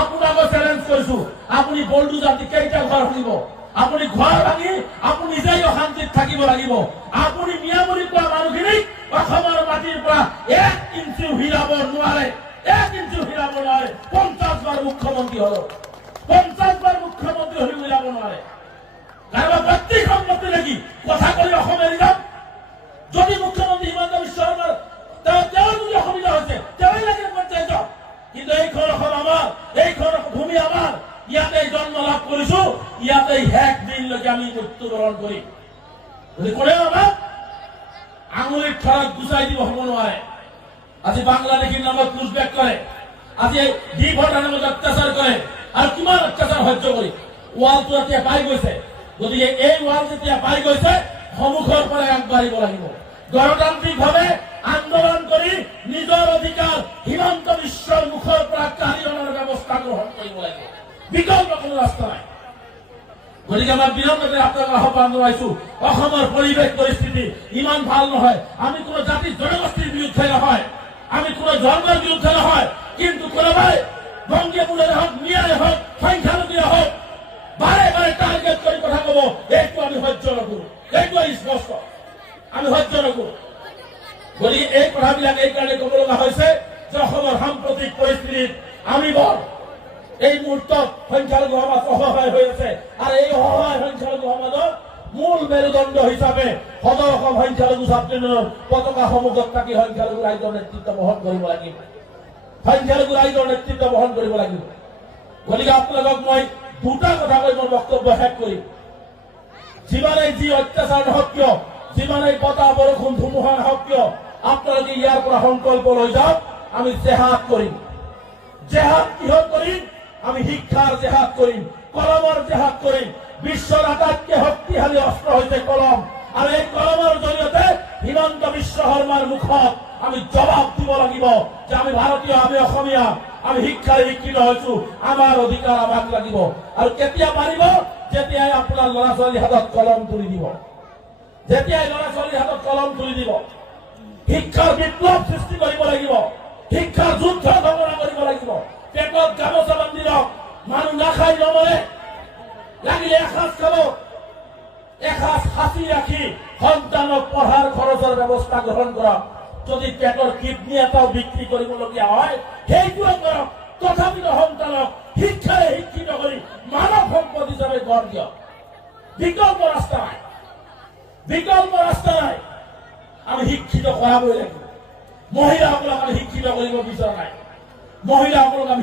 আপোনাক চেলেঞ্জ কৰিছো, আপুনি বলটো জাতি কেইটা ঘৰ ভাঙিব? আপুনি ঘৰ ভাঙি আপুনি নিজেই অশান্তিত থাকিব লাগিব। আপুনি মিয়ামুৰি কোৱা মানুহখিনিক অসমৰ মাটিৰ পৰা 1 ইঞ্চিও হিলাব নোৱাৰে, 1 ইঞ্চিও হিলাব নোৱাৰে। 50 বাৰ মুখ্যমন্ত্ৰী হল, 50 বাৰ মুখ্যমন্ত্ৰী হলেও হিলাব নোৱাৰে। কাৰোবাৰ ব্যক্তি সম্পত্তি নেকি কথা কৰি অসম এৰি যাম? যদি মুখ্যমন্ত্ৰী হিমন্ত বিশ্ব শৰ্মাৰ তেওঁ যদি অসুবিধা হৈছে তেওঁই লাগে পঞ্চায়ত, কিন্তু এইখন অসম আমাৰ, এইখন ভূমি আমাৰ, ইয়াতে জন্ম লাভ কৰিছো, ইয়াতে শেষ দিনলৈকে আমি মৃত্যুবৰণ কৰিম। যদি কোনেও আমাক আঙুলিৰ ঠৰাক গুচাই দিব হ'ব নোৱাৰে। আজি বাংলাদেশীৰ নামত পুষবেক কৰে, আজি ডি ভোটাৰ নামত অত্যাচাৰ কৰে, আৰু কিমান অত্যাচাৰ সহ্য কৰি ৱালটো এতিয়া পাই গৈছে। গতিকে এই ৱাল যেতিয়া পাই গৈছে সন্মুখৰ পৰা আগবাঢ়িব লাগিব, গণতান্ত্ৰিকভাৱে আন্দোলন কৰি নিজৰ অধিকাৰ হিমন্ত বিশ্বৰ মুখৰ পৰা কাঢ়ি অনাৰ ব্যৱস্থা গ্ৰহণ কৰিব লাগিব। বিকল্প কোনো ৰাস্তা নাই। গতিকে আমাৰ বিনম্ৰতে আপোনালোকক আহ্বান জনাইছো, অসমৰ পৰিৱেশ পৰিস্থিতি ইমান ভাল নহয়। আমি কোনো জাতি জনগোষ্ঠীৰ বিৰুদ্ধে নহয়, আমি কোনো ধৰ্মৰ বিৰুদ্ধে নহয়, কিন্তু কোনোবাই বংগীয় মূলেৰে হওক, মিয়াৰে হওক, সংখ্যালঘুৰে হওক বাৰে বাৰে টাৰ্গেট কৰি কথা কব, এইটো আমি সহ্য নকৰো, এইটো স্পষ্ট আমি সহ্য নকৰো। গতিকে এই কথাবিলাক এইকাৰণে কব লগা হৈছে যে অসমৰ সাম্প্ৰতিক পৰিস্থিতিত আমি বৰ এই মুহূৰ্তত সংখ্যালঘু সমাজ অসহায় হৈ আছে, আৰু এই অসহায় সংখ্যালঘু সমাজৰ মূল মেৰুদণ্ড হিচাপে সদৌ অসম সংখ্যালঘু ছাত্ৰ ইউনিয়নৰ পতাকা সন্মুখত থাকি সংখ্যালঘু ৰাইজৰ নেতৃত্ব বহন কৰিব লাগিব, সংখ্যালঘু ৰাইজৰ নেতৃত্ব বহন কৰিব লাগিব। গতিকে আপোনালোকক মই দুটা কথা কৈ মোৰ বক্তব্য শেষ কৰিম। যিমানেই যি অত্যাচাৰ নহওক কিয়, যিমানেই বতাহ বৰষুণ ধুমুহা নহওক কিয়, আপোনালোকে ইয়াৰ পৰা সংকল্প লৈ যাওক, আমি জেহাদ কৰিম। জেহাদ কিহত কৰিম? আমি শিক্ষাৰ জেহাদ কৰিম, কলমৰ জেহাদ কৰিম। বিশ্বৰ আটাইতকৈ শক্তিশালী অস্ত্ৰ হৈছে কলম, আৰু এই কলমৰ জৰিয়তে হিমন্ত বিশ্ব শৰ্মাৰ মুখত আমি জবাব দিব লাগিব যে আমি ভাৰতীয়, আমি অসমীয়া, আমি শিক্ষাৰে শিক্ষিত হৈছো, আমাৰ অধিকাৰ আমাক লাগিব। আৰু কেতিয়া পাৰিব? যেতিয়াই আপোনাৰ ল'ৰা ছোৱালীৰ হাতত কলম তুলি দিব, যেতিয়াই ল'ৰা ছোৱালীৰ হাতত কলম তুলি দিব। শিক্ষাৰ বিপ্লৱ সৃষ্টি কৰিব লাগিব, শিক্ষাৰ যুদ্ধ ঘোষণা কৰিব লাগিব। পেটত গামোচা বান্ধি দিয়ক, মানুহ নাখাই নমৰে, লাগিলে এসাঁজ খাব, এসাঁজ সাঁচি ৰাখি সন্তানক পঢ়াৰ খৰচৰ ব্যৱস্থা গ্ৰহণ কৰক। যদি পেটৰ কিডনী এটাও বিক্ৰী কৰিবলগীয়া হয় সেইটোও কৰক, তথাপিতো সন্তানক শিক্ষাৰে শিক্ষিত কৰি মানৱ সম্পদ হিচাপে গঢ় দিয়ক। বিকল্প ৰাস্তা নাই, বিকল্প ৰাস্তা নাই। আমি শিক্ষিত কৰাবই লাগিব। মহিলাসকলক আমি শিক্ষিত কৰিব বিচৰা নাই, মহিলাসকলক আমি